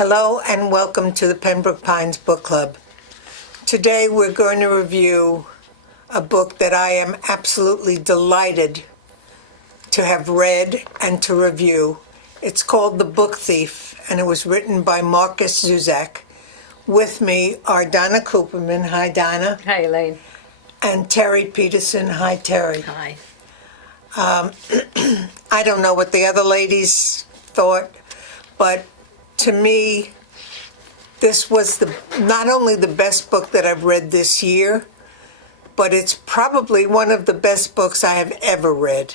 Hello and welcome to the Pembroke Pines Book Club. Today we're going to review a book that I am absolutely delighted to have read and to review. It's called The Book Thief, and it was written by Marcus Zusac. With me are Donna Cooperman. Hi, Donna. Hi, Elaine. And Terry Peterson. Hi, Terry. Hi. I don't know what the other ladies thought, but to me, this was not only the best book that I've read this year, but it's probably one of the best books I have ever read.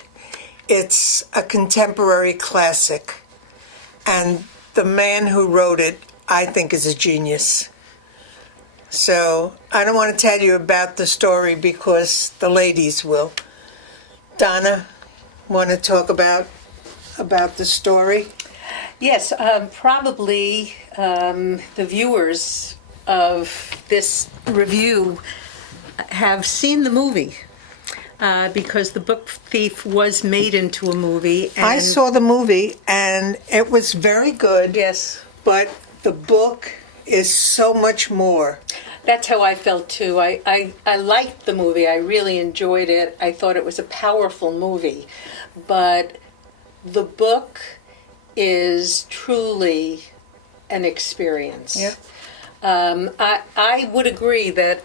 It's a contemporary classic, and the man who wrote it, I think, is a genius. So I don't want to tell you about the story because the ladies will. Donna, want to talk about the story? Yes, probably the viewers of this review have seen the movie because The Book Thief was made into a movie. And I saw the movie, and it was very good. Yes. But the book is so much more. That's how I felt, too. I liked the movie. I really enjoyed it. I thought it was a powerful movie. But the book is truly an experience. Yeah. I would agree that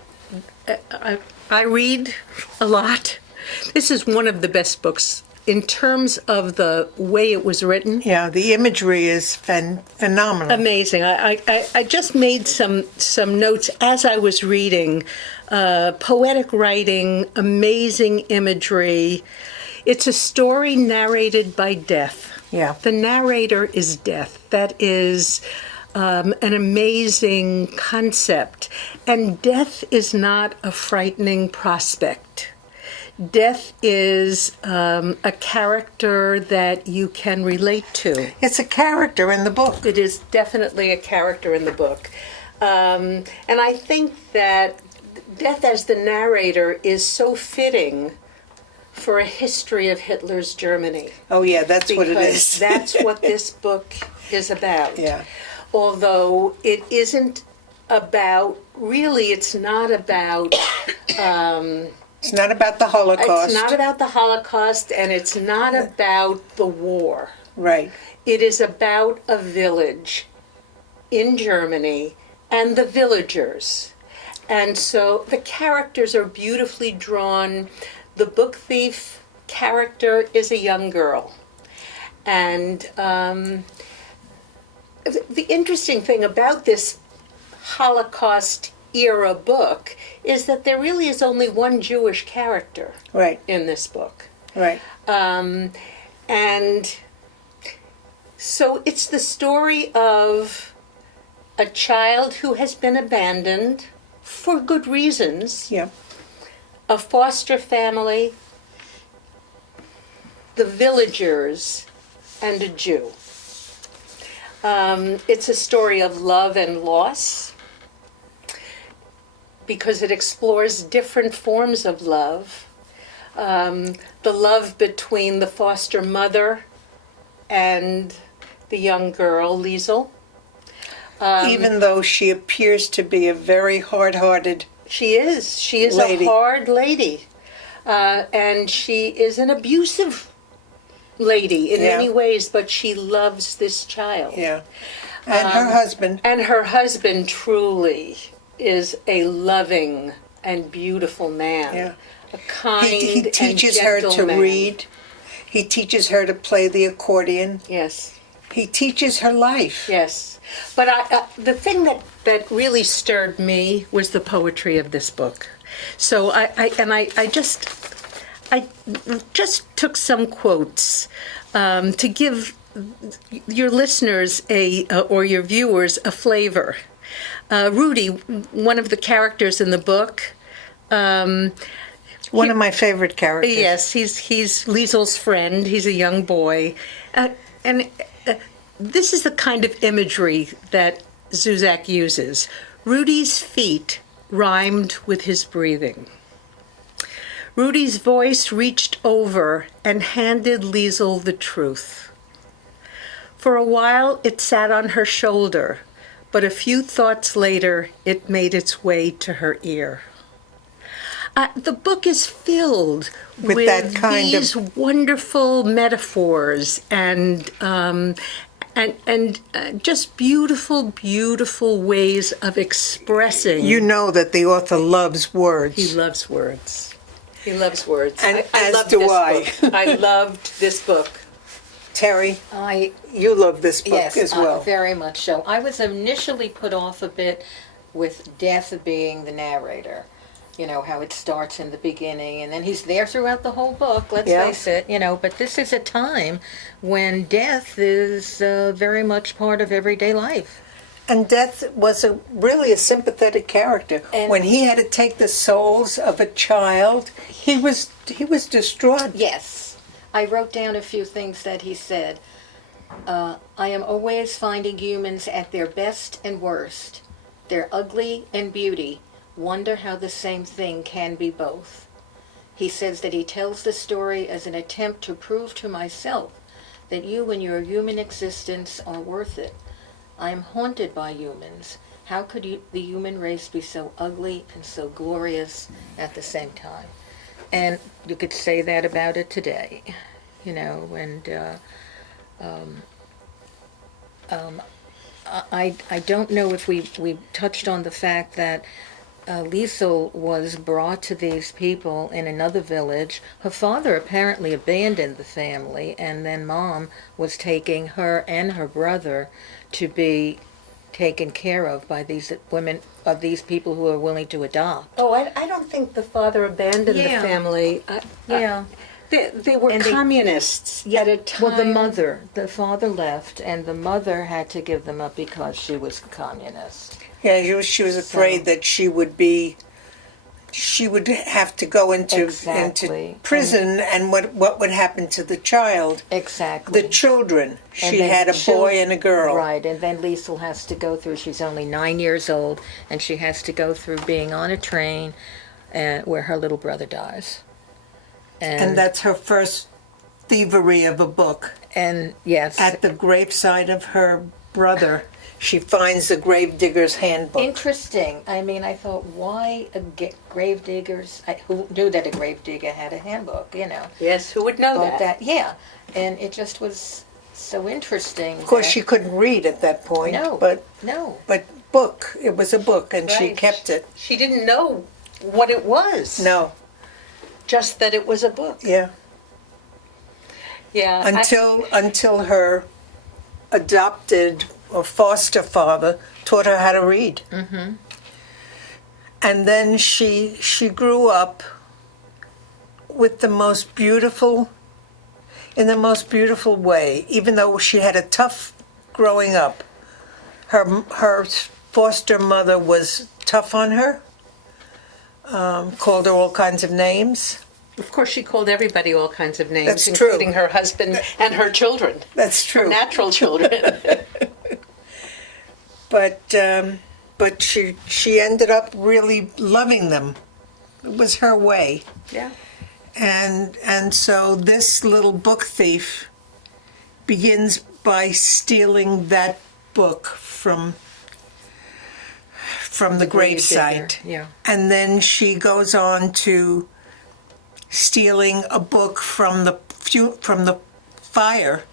I read a lot. This is one of the best books in terms of the way it was written. Yeah, the imagery is phenomenal. Amazing. I just made some notes as I was reading. Poetic writing, amazing imagery. It's a story narrated by Death. Yeah. The narrator is Death. That is an amazing concept. And Death is not a frightening prospect. Death is a character that you can relate to. It's a character in the book. It is definitely a character in the book. And I think that Death as the narrator is so fitting for a history of Hitler's Germany. Oh, yeah, that's what it is. That's what this book is about. Yeah. Although it isn't about, really, it's not about... It's not about the Holocaust. It's not about the Holocaust, and it's not about the war. Right. It is about a village in Germany and the villagers. And so the characters are beautifully drawn. The book thief character is a young girl. And the interesting thing about this Holocaust era book is that there really is only one Jewish character in this book. Right. And so it's the story of a child who has been abandoned for good reasons. Yeah. A foster family, the villagers, and a Jew. It's a story of love and loss because it explores different forms of love. The love between the foster mother and the young girl, Liesel. Even though she appears to be a very hard-hearted She is lady. A hard lady. And she is an abusive lady in many ways, but she loves this child. Yeah. And her husband. And her husband truly is a loving and beautiful man. Yeah. A kind He teaches and her gentle to man. read. He teaches her to play the accordion. Yes. He teaches her life. Yes. But the thing that really stirred me was the poetry of this book. So I just took some quotes to give your listeners or your viewers a flavor. Rudy, one of the characters in the book. One of my favorite characters. Yes, he's Liesel's friend. He's a young boy. And this is the kind of imagery that Zusac uses. Rudy's feet rhymed with his breathing. Rudy's voice reached over and handed Liesel the truth. For a while it sat on her shoulder, but a few thoughts later, it made its way to her ear. The book is filled With that kind of- these wonderful metaphors and just beautiful, beautiful ways of expressing. You know that the author loves words. He loves words. He loves words. And I as loved do this I. book. I loved this book. Terry, you love this book Yes, as well. very much so. I was initially put off a bit with Death being the narrator. You know, how it starts in the beginning, and then he's there throughout the whole book, let's Yeah. face it, but this is a time when death is very much part of everyday life. And Death was really a sympathetic character. And- when he had to take the souls of a child, he was distraught. Yes, I wrote down a few things that he said. I am always finding humans at their best and worst, their ugly and beauty. Wonder how the same thing can be both. He says that he tells the story as an attempt to prove to myself that you and your human existence are worth it. I am haunted by humans. How could the human race be so ugly and so glorious at the same time? And you could say that about it today, I don't know if we touched on the fact that Liesel was brought to these people in another village. Her father apparently abandoned the family, and then Mom was taking her and her brother to be taken care of by these women, of these people who are willing to adopt. Oh, I don't think the father abandoned Yeah. the family. Yeah. They were And they- communists at a time. Well, the father left, and the mother had to give them up because she was a communist. Yeah, she was afraid that she would have to go into Exactly. prison, and what would happen to the child, Exactly. the children. And She then had a boy and a girl. Right, and then Liesel has to go through, she's only 9 years old, and she has to go through being on a train where her little brother dies. And that's her first thievery of a book. And yes, At the graveside of her brother, she finds the gravedigger's handbook. interesting. I mean, I thought, why gravediggers? Who knew that a gravedigger had a handbook? Yes, who would know But that? yeah, and it just was so interesting. Of course, she couldn't read at that point. No, But no. book. It was a book, and she Right. kept it. She didn't know what it was. No, Just that it was a book. yeah. Yeah. Until her adopted or foster father taught her how to read. Mm-hmm. And then she grew up with in the most beautiful way. Even though she had a tough growing up, her foster mother was tough on her, called her all kinds of names. Of course, she called everybody all kinds of names, That's true. including her husband and her children, That's true. natural children. But she ended up really loving them. It was her way. Yeah. And so this little book thief begins by stealing that book from the gravesite. Yeah. And then she goes on to stealing a book from the fire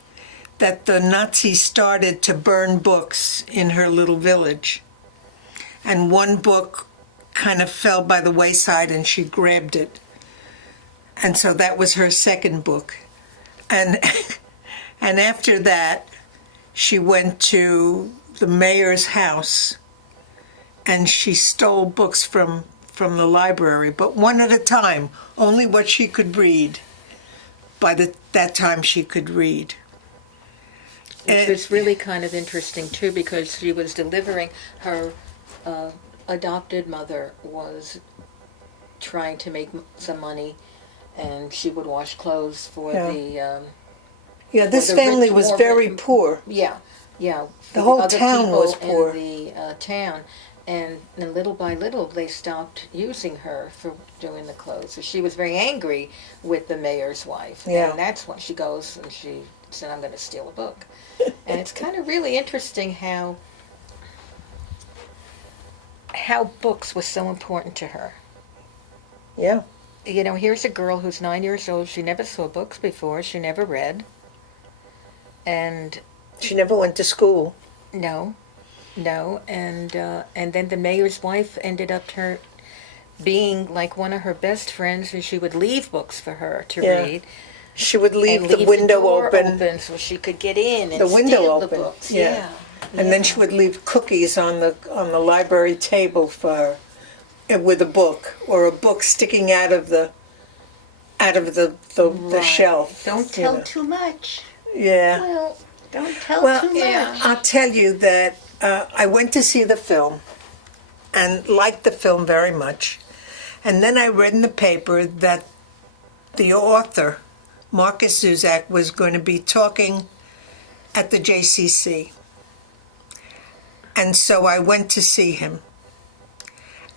that the Nazis started to burn books in her little village. And one book kind of fell by the wayside, and she grabbed it. And so that was her second book. And and after that, she went to the mayor's house, and she stole books from the library, but one at a time, only what she could read. By that time, she could read. Which was really kind of interesting, too, because she was delivering her adopted mother was trying to make some money, and she would wash clothes for Yeah. the This the family rich, was more very rich- poor. yeah The for whole other town people was poor. in the town, and little by little they stopped using her for doing the clothes. So she was very angry with the mayor's wife, Yeah. and that's when she goes and she said, "I'm going to steal a book." And it's kind of really interesting how how books was so important to her. Yeah. You know, here's a girl who's 9 years old. She never saw books before. She never read. And She never went to school. no, and then the mayor's wife ended up being like one of her best friends, and she would leave books for her to Yeah. read. She would leave And the window door open. so she could get in and The window steal open, the books. yeah. And then she would leave cookies on the library table for with a book, or a book sticking out of the Right. shelf. Don't you tell know. too much. Yeah. Well, don't tell Well, too much. I'll tell you that I went to see the film and liked the film very much. And then I read in the paper that the author, Marcus Zusac, was going to be talking at the JCC. And so I went to see him.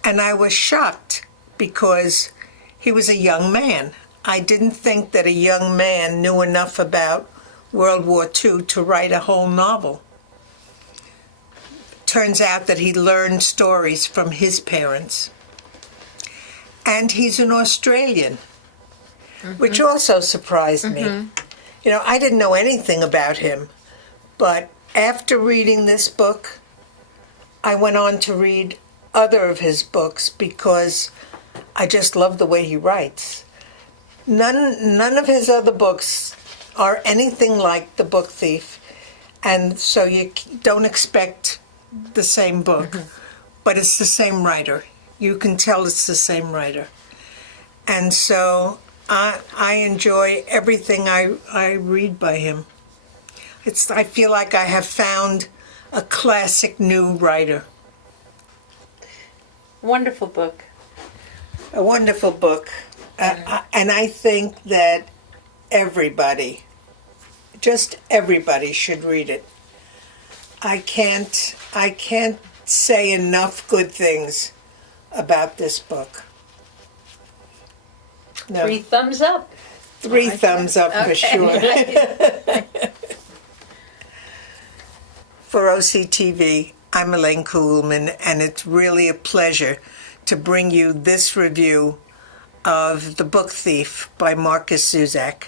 And I was shocked because he was a young man. I didn't think that a young man knew enough about World War II to write a whole novel. Turns out that he learned stories from his parents. And he's an Australian, which also surprised me. You know, I didn't know anything about him, but after reading this book, I went on to read other of his books because I just love the way he writes. None of his other books are anything like The Book Thief, and so you don't expect the same book, but it's the same writer. You can tell it's the same writer. And so I enjoy everything I read by him. I feel like I have found a classic new writer. Wonderful book. A wonderful book. And I think that everybody, just everybody should read it. I can't say enough good things about this book. No. 3 thumbs up. 3 thumbs up for sure. For OCTV, I'm Elaine Kuhlman, and it's really a pleasure to bring you this review of The Book Thief by Marcus Zusac.